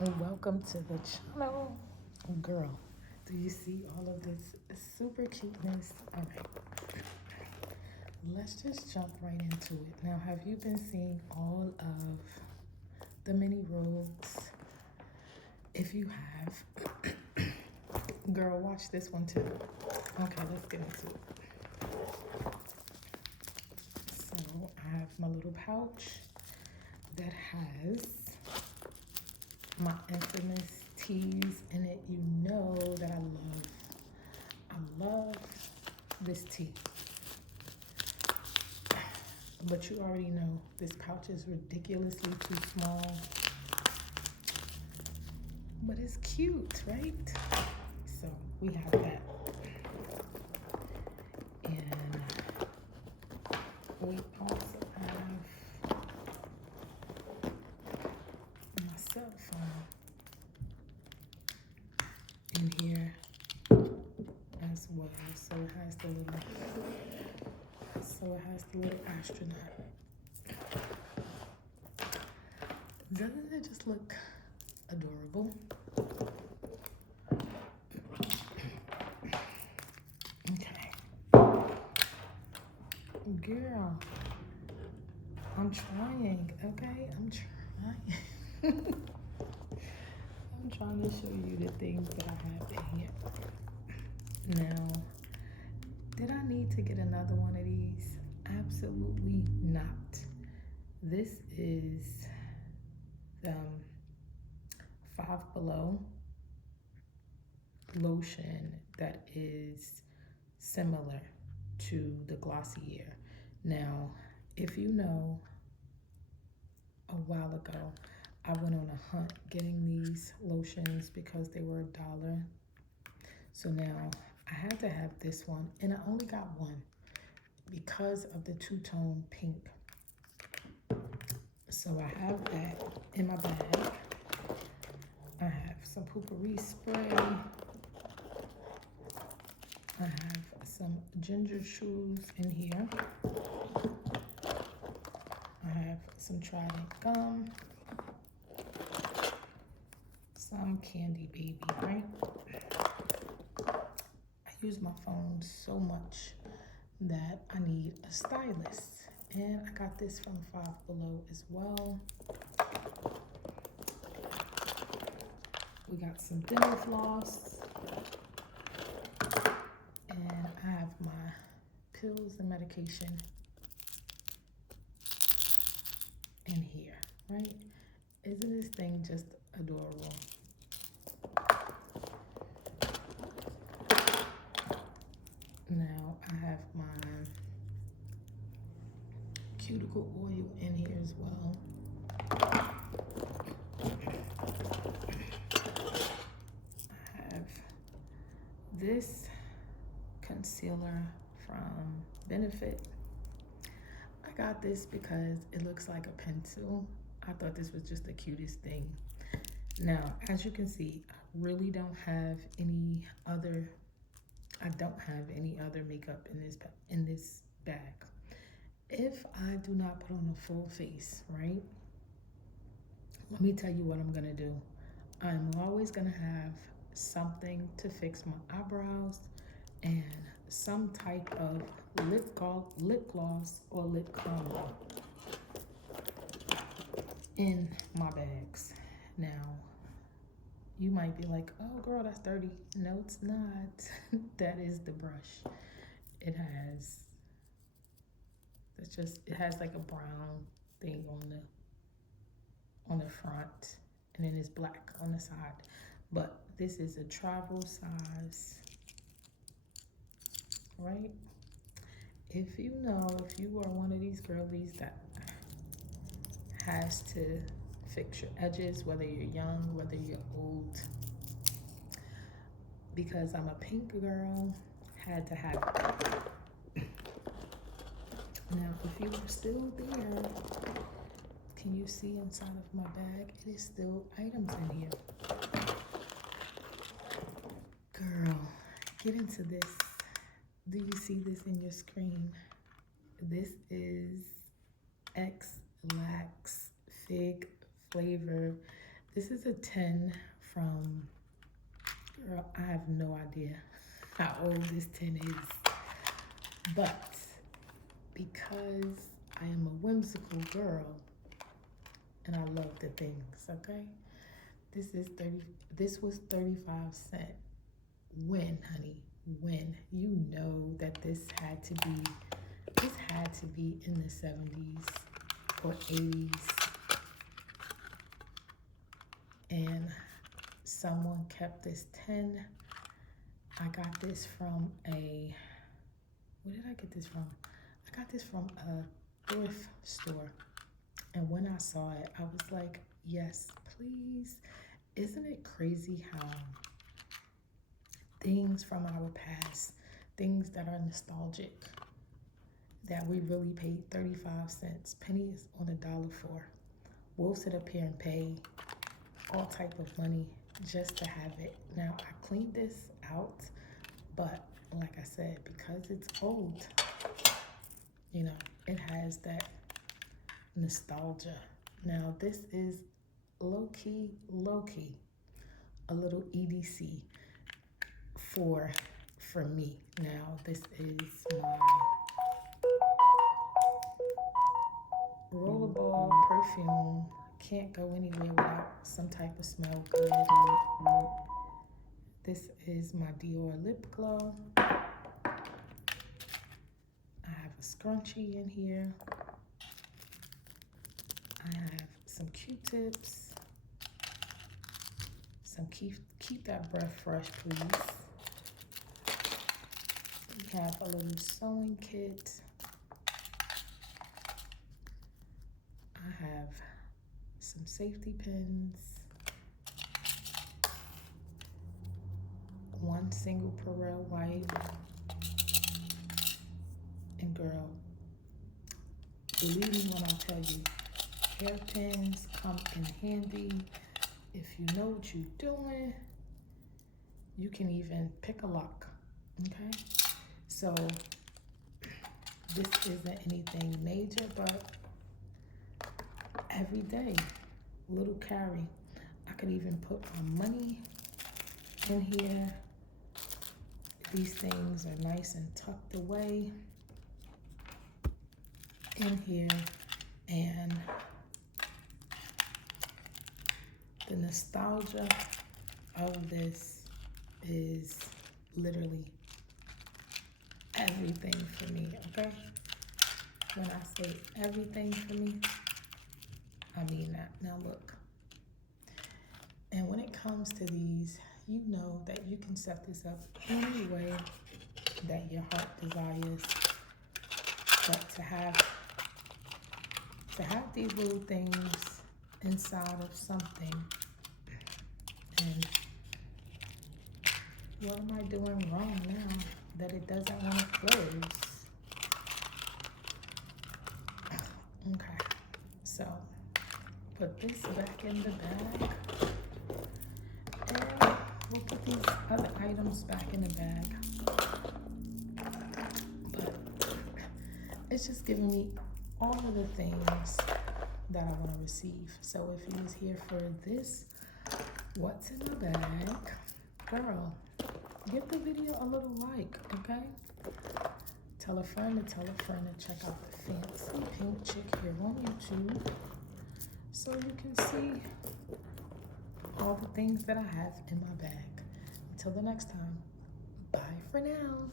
Welcome to the channel. Girl, do you see all of this super cuteness? All right, let's just jump right into it. Now, have you been seeing all of the mini robes? If you have, girl, watch this one too. Okay, let's get into it. So I have my little pouch that has my infamous teas in it. You know that I love this tea. But you already know this pouch is ridiculously too small. But it's cute, right? So we have that. And we also have my cell phone in here as well. So it has the little astronaut. Doesn't it just look adorable? Okay. Girl, I'm trying, okay? I'm trying. I'm trying to show you the things that I have in here. Now, did I need to get another one of these? Absolutely not. This is Five Below lotion that is similar to the Glossier. Now, if you know, a while ago, I went on a hunt getting these lotions because they were $1. So now I had to have this one, and I only got one because of the two-tone pink. So I have that in my bag. I have some poopery spray. I have some ginger shoes in here. I have some Trident gum. Some Candy Baby, right? I use my phone so much that I need a stylus. And I got this from Five Below as well. We got some dental floss. And I have my pills and medication in here, right? Isn't this thing just adorable? Now I have my cuticle oil in here as well. I have this concealer from Benefit. I got this because it looks like a pencil. I thought this was just the cutest thing. Now, as you can see, I really don't have any other makeup in this bag. If I do not put on a full face, right? Let me tell you what I'm gonna do. I'm always gonna have something to fix my eyebrows and some type of lip gloss or lip combo in my bags. Now, you might be like, oh girl, that's dirty. No, it's not. That is the brush. It has like a brown thing on the front, and then it's black on the side. But this is a travel size, right? If you are one of these girlies that has to fix your edges, whether you're young, whether you're old, because I'm a pink girl, had to have it. Now, if you are still there, can you see inside of my bag? It is still items in here. Girl, get into this. Do you see this in your screen? This is X-Lax Fig Flavor. This is a 10 from, girl, I have no idea how old this 10 is. But because I am a whimsical girl and I love the things, okay? This was 35 cents. When, honey? When? You know that this had to be in the 70s or 80s. And someone kept this 10. I got this from where did I get this from? I got this from a thrift store. And when I saw it, I was like, yes, please. Isn't it crazy how things from our past, things that are nostalgic, that we really paid 35 cents, pennies on a dollar for, we'll sit up here and pay all type of money just to have it. Now, I cleaned this out, but like I said, because it's old, you know, it has that nostalgia. Now, this is low-key, a little EDC for me. Now, this is my rollerball perfume. Can't go anywhere without some type of smell good. This is my Dior lip glow. I have a scrunchie in here. I have some Q-tips. Some keep that breath fresh, please. We have a little sewing kit. I have some safety pins. One single Perel wipe. And girl, believe me when I tell you, hairpins come in handy. If you know what you're doing, you can even pick a lock, okay? So this isn't anything major, but every day, little carry. I could even put my money in here. These things are nice and tucked away in here, and the nostalgia of this is literally everything for me, okay? When I say everything for me, I mean that. Now look, and when it comes to these, you know that you can set this up any way that your heart desires, but to have these little things inside of something. And what am I doing wrong now that it doesn't want to close? Okay, so put this back in the bag, and we'll put these other items back in the bag. But it's just giving me all of the things that I want to receive. So if you was here for this, what's in the bag, girl, give the video a little like, okay? Tell a friend to check out the fancy pink chick here on YouTube, so you can see all the things that I have in my bag. Until the next time, bye for now.